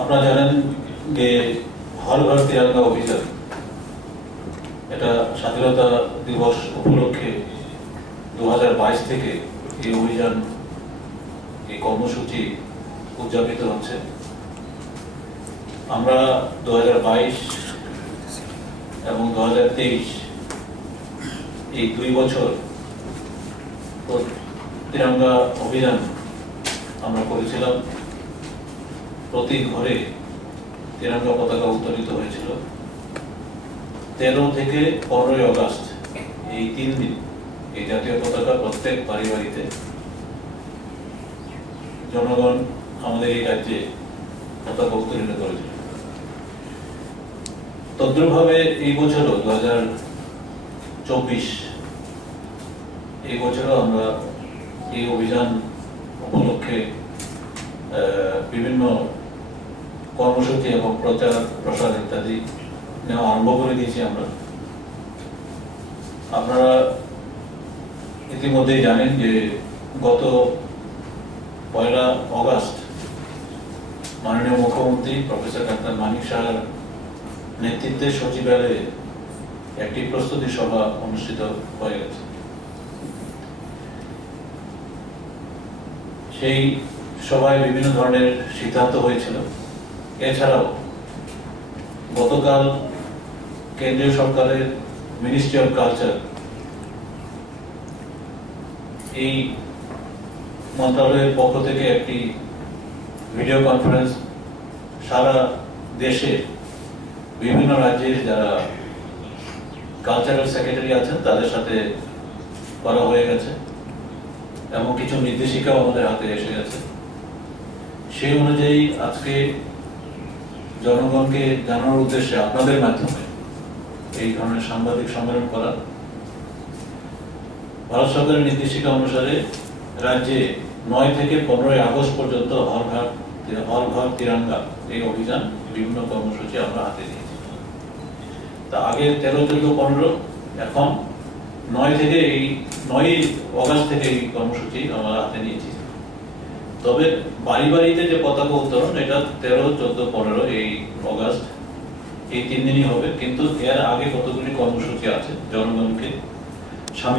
আপনারা জানেন যে হর ঘর তিরঙ্গা অভিযান, এটা স্বাধীনতা দিবস উপলক্ষে দু হাজার বাইশ থেকে এই অভিযান, এই কর্মসূচি উদযাপিত হচ্ছে। আমরা দু হাজার বাইশ এবং দু হাজার তেইশ এই দুই বছর তিরঙ্গা অভিযান আমরা করেছিলাম। প্রতি ঘরে তিরঙ্গা পতাকা উত্তোলিত হয়েছিল। তেরো থেকে পনেরোই আগস্ট এই তিন দিন এই জাতীয় পতাকা প্রত্যেক বাড়ি বাড়িতে। জনগণ আমাদের এই রাজ্যে পতাকা উত্তোলিত করেছিল। তদ্রুপভাবে এই বছরও দু হাজার চব্বিশ, এই বছরও আমরা এই অভিযান উপলক্ষে বিভিন্ন কর্মসূচি এবং প্রচার, প্রসার ইত্যাদি নেওয়া আরম্ভ করে দিয়েছি আমরা। আপনারা ইতিমধ্যেই জানেন যে গত পয়লা অগাস্ট মাননীয় মুখ্যমন্ত্রী প্রফেসর ডাক্তার মানিক সাহার নেতৃত্বে সচিবালয়ে একটি প্রস্তুতি সভা অনুষ্ঠিত হয়ে গেছে। সেই সভায় বিভিন্ন ধরনের সিদ্ধান্ত হয়েছিল। এছাড়াও গতকাল কেন্দ্রীয় সরকারের মিনিস্ট্রি অফ কালচার এই মন্ত্রণালয়ের পক্ষ থেকে একটি ভিডিও কনফারেন্স সারা দেশে বিভিন্ন রাজ্যের যারা কালচারাল সেক্রেটারি আছেন, তাদের সাথে করা হয়ে গেছে এবং কিছু নির্দেশিকাও আমাদের হাতে এসে গেছে। সেই অনুযায়ী আজকে জনগণকে জানানোর উদ্দেশ্যে আপনাদের মাধ্যমে এই ধরনের সাংবাদিক সম্মেলন করা। ভারত সরকারের নির্দেশিকা অনুসারে রাজ্যে নয় থেকে পনেরোই আগস্ট পর্যন্ত হর ঘর হর ঘর তিরঙ্গা এই অভিযান বিভিন্ন কর্মসূচি আমরা হাতে নিয়েছি। তা আগে তেরো চোদ্দ পনেরো, এখন নয় থেকে এই নয় অগাস্ট থেকে এই কর্মসূচি আমরা হাতে নিয়েছি। তবে বাড়ি বাড়িতে যে পতাকা উত্তোলন, এটা তেরো, চোদ্দ, পনেরো, এই অগাস্ট, এই তিন দিনই হবে। কিন্তু এর আগে কতগুলি কর্মসূচি আছে জনগণকে